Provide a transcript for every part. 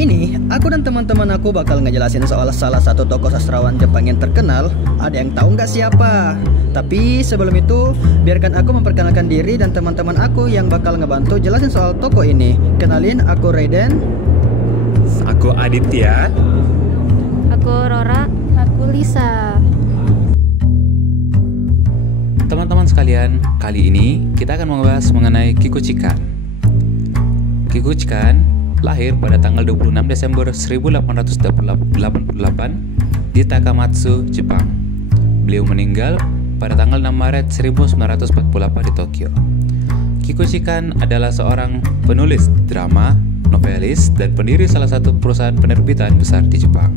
Kali ini, aku dan teman-teman aku bakal ngejelasin soal salah satu tokoh sastrawan Jepang yang terkenal. Ada yang tahu nggak siapa? Tapi sebelum itu, biarkan aku memperkenalkan diri dan teman-teman aku yang bakal ngebantu jelasin soal tokoh ini. Kenalin, aku Raiden. Aku Aditya. Aku Rora. Aku Lisa. Teman-teman sekalian, kali ini kita akan membahas mengenai Kikuchikan. Kikuchikan lahir pada tanggal 26 Desember 1888 di Takamatsu, Jepang. Beliau meninggal pada tanggal 6 Maret 1948 di Tokyo. Kikuchikan adalah seorang penulis drama, novelis, dan pendiri salah satu perusahaan penerbitan besar di Jepang.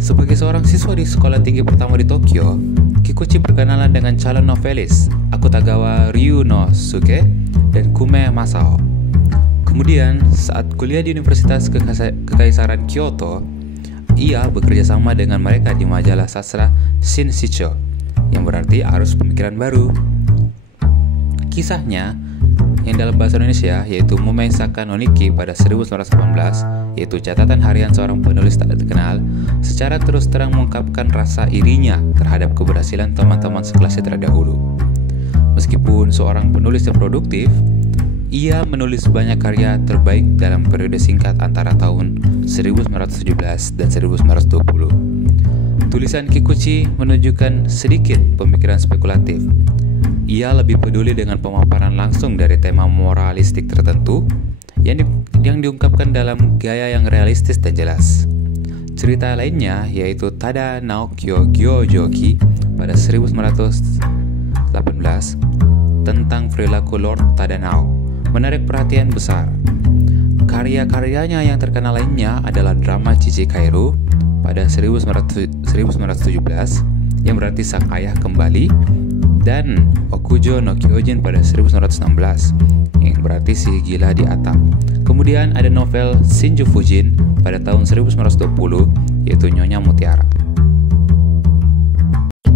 Sebagai seorang siswa di sekolah tinggi pertama di Tokyo, Kikuchi berkenalan dengan calon novelis Akutagawa Ryunosuke dan Kume Masao. Kemudian, saat kuliah di Universitas Kekaisaran Kyoto, ia bekerja sama dengan mereka di majalah sastra Shinshicho, yang berarti arus pemikiran baru. Kisahnya, yang dalam bahasa Indonesia yaitu Mumeisaka no Nikki pada 1918, yaitu catatan harian seorang penulis tak terkenal, secara terus terang mengungkapkan rasa irinya terhadap keberhasilan teman-teman sekelasnya terdahulu. Meskipun seorang penulis yang produktif, ia menulis banyak karya terbaik dalam periode singkat antara tahun 1917 dan 1920. Tulisan Kikuchi menunjukkan sedikit pemikiran spekulatif. Ia lebih peduli dengan pemaparan langsung dari tema moralistik tertentu yang diungkapkan dalam gaya yang realistis dan jelas. Cerita lainnya yaitu Tada Naokyo Gyojoki pada 1918 tentang perilaku Lord Tadanao menarik perhatian besar. Karya-karyanya yang terkenal lainnya adalah drama Chichi Kaeru pada 1917 yang berarti Sang Ayah Kembali, dan Okujo no Kyojin pada 1916 yang berarti Si Gila di Atap. Kemudian ada novel Shinju Fujin pada tahun 1920 yaitu Nyonya Mutiara.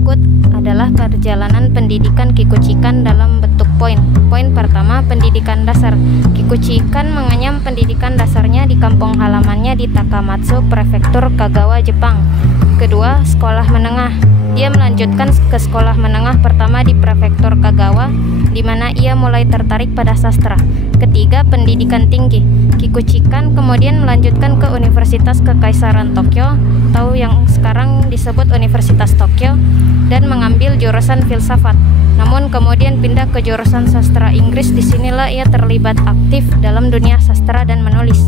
Berikut adalah perjalanan pendidikan Kikuchikan dalam bentuk poin. Poin pertama, pendidikan dasar. Kikuchikan mengenyam pendidikan dasarnya di kampung halamannya di Takamatsu, Prefektur Kagawa, Jepang. Kedua, sekolah menengah. Dia melanjutkan ke sekolah menengah pertama di Prefektur Kagawa, di mana ia mulai tertarik pada sastra. Ketiga, pendidikan tinggi. Kikuchikan kemudian melanjutkan ke Universitas Kekaisaran Tokyo, atau yang sekarang disebut Universitas Tokyo, dan mengambil jurusan filsafat. Namun kemudian pindah ke jurusan sastra Inggris. Disinilah ia terlibat aktif dalam dunia sastra dan menulis.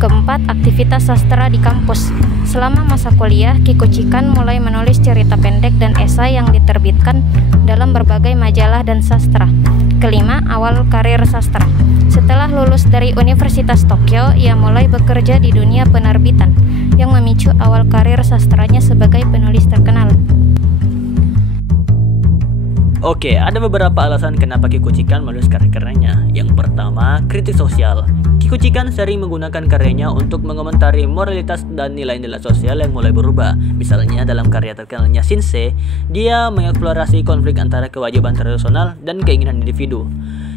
Keempat, aktivitas sastra di kampus. Selama masa kuliah, Kikuchikan mulai menulis cerita pendek dan esai yang diterbitkan dalam berbagai majalah dan sastra. Kelima, awal karir sastra. Setelah lulus dari Universitas Tokyo, ia mulai bekerja di dunia penerbitan, yang memicu awal karir sastranya sebagai penulis terkenal. Oke, ada beberapa alasan kenapa Kikuchikan menulis karya-karyanya. Yang pertama, kritik sosial. Kikuchikan sering menggunakan karyanya untuk mengomentari moralitas dan nilai-nilai sosial yang mulai berubah. Misalnya dalam karya terkenalnya Shinsei, dia mengeksplorasi konflik antara kewajiban tradisional dan keinginan individu.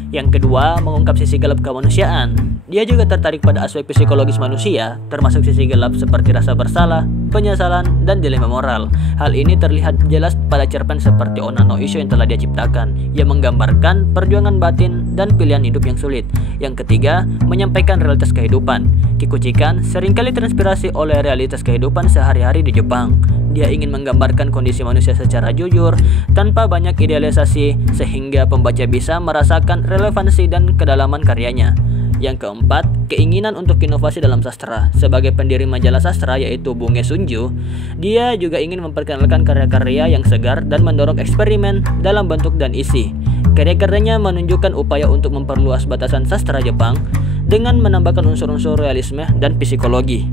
Yang kedua, mengungkap sisi gelap kemanusiaan. Dia juga tertarik pada aspek psikologis manusia, termasuk sisi gelap seperti rasa bersalah, penyesalan, dan dilema moral. Hal ini terlihat jelas pada cerpen seperti Onna no Iso yang telah dia ciptakan, yang menggambarkan perjuangan batin dan pilihan hidup yang sulit. Yang ketiga, menyampaikan realitas kehidupan. Kikuchikan seringkali terinspirasi oleh realitas kehidupan sehari-hari di Jepang. Dia ingin menggambarkan kondisi manusia secara jujur, tanpa banyak idealisasi, sehingga pembaca bisa merasakan relevansi dan kedalaman karyanya. Yang keempat, keinginan untuk inovasi dalam sastra. Sebagai pendiri majalah sastra yaitu Bunge Shunju, dia juga ingin memperkenalkan karya-karya yang segar dan mendorong eksperimen dalam bentuk dan isi. Karya-karyanya menunjukkan upaya untuk memperluas batasan sastra Jepang dengan menambahkan unsur-unsur realisme dan psikologi.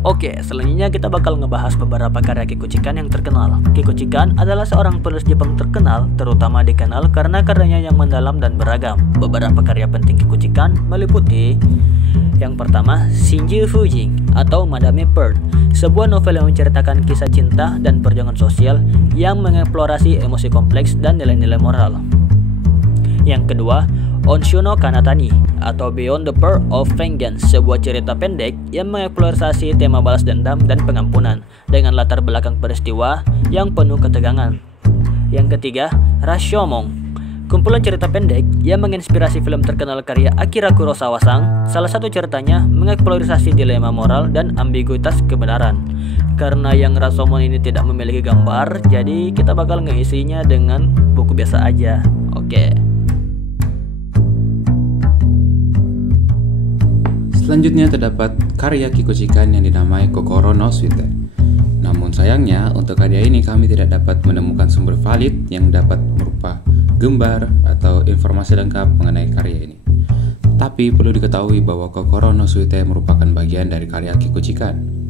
Oke, selanjutnya kita bakal ngebahas beberapa karya Kikuchikan yang terkenal. Kikuchikan adalah seorang penulis Jepang terkenal, terutama dikenal karena karyanya yang mendalam dan beragam. Beberapa karya penting Kikuchikan meliputi: yang pertama, Shinju Fujin atau Madame Pearl, sebuah novel yang menceritakan kisah cinta dan perjuangan sosial yang mengeksplorasi emosi kompleks dan nilai-nilai moral. Yang kedua, Onshuno Kanatani atau Beyond the Pearl of Vengeance, sebuah cerita pendek yang mengeksplorasi tema balas dendam dan pengampunan dengan latar belakang peristiwa yang penuh ketegangan. Yang ketiga, Rashomon, kumpulan cerita pendek yang menginspirasi film terkenal karya Akira Kurosawa-san. Salah satu ceritanya mengeksplorasi dilema moral dan ambiguitas kebenaran. Karena yang Rashomon ini tidak memiliki gambar, jadi kita bakal ngeisinya dengan buku biasa aja. Oke. Selanjutnya terdapat karya Kikuchikan yang dinamai Kokoro no Suite. Namun sayangnya untuk karya ini kami tidak dapat menemukan sumber valid yang dapat berupa gambar atau informasi lengkap mengenai karya ini. Tapi perlu diketahui bahwa Kokoro no Suite merupakan bagian dari karya Kikuchikan.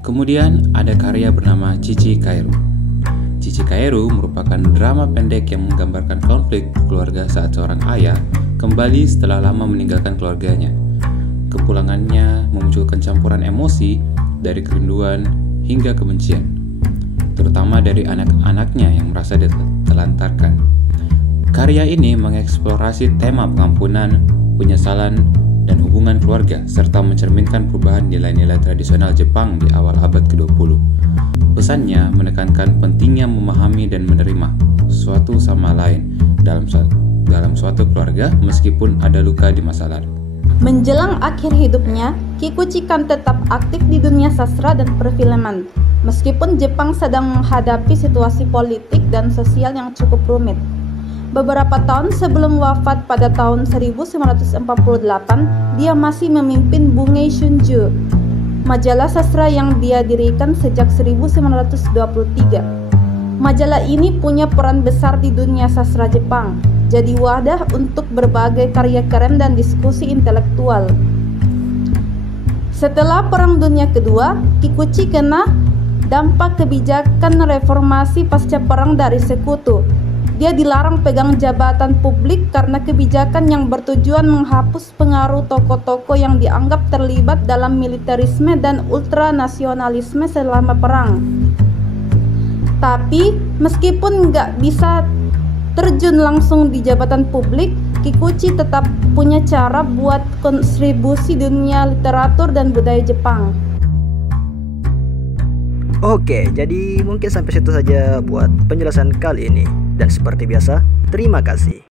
Kemudian ada karya bernama Chichi Kaeru. Chichi Kaeru merupakan drama pendek yang menggambarkan konflik keluarga saat seorang ayah kembali setelah lama meninggalkan keluarganya. Kepulangannya memunculkan campuran emosi dari kerinduan hingga kebencian, terutama dari anak-anaknya yang merasa ditelantarkan. Karya ini mengeksplorasi tema pengampunan, penyesalan, dan hubungan keluarga, serta mencerminkan perubahan nilai-nilai tradisional Jepang di awal abad ke-20. Pesannya menekankan pentingnya memahami dan menerima suatu sama lain dalam suatu keluarga meskipun ada luka di masa lalu. Menjelang akhir hidupnya, Kikuchikan tetap aktif di dunia sastra dan perfilman, meskipun Jepang sedang menghadapi situasi politik dan sosial yang cukup rumit. Beberapa tahun sebelum wafat pada tahun 1948, dia masih memimpin Bunge Shunju, majalah sastra yang dia dirikan sejak 1923. Majalah ini punya peran besar di dunia sastra Jepang, jadi wadah untuk berbagai karya keren dan diskusi intelektual. Setelah Perang Dunia Kedua, Kikuchi kena dampak kebijakan reformasi pasca perang dari sekutu. Dia dilarang pegang jabatan publik karena kebijakan yang bertujuan menghapus pengaruh tokoh-tokoh yang dianggap terlibat dalam militerisme dan ultranasionalisme selama perang. Tapi, meskipun nggak bisa terjun langsung di jabatan publik, Kikuchi tetap punya cara buat kontribusi dunia literatur dan budaya Jepang. Oke, jadi mungkin sampai situ saja buat penjelasan kali ini. Dan seperti biasa, terima kasih.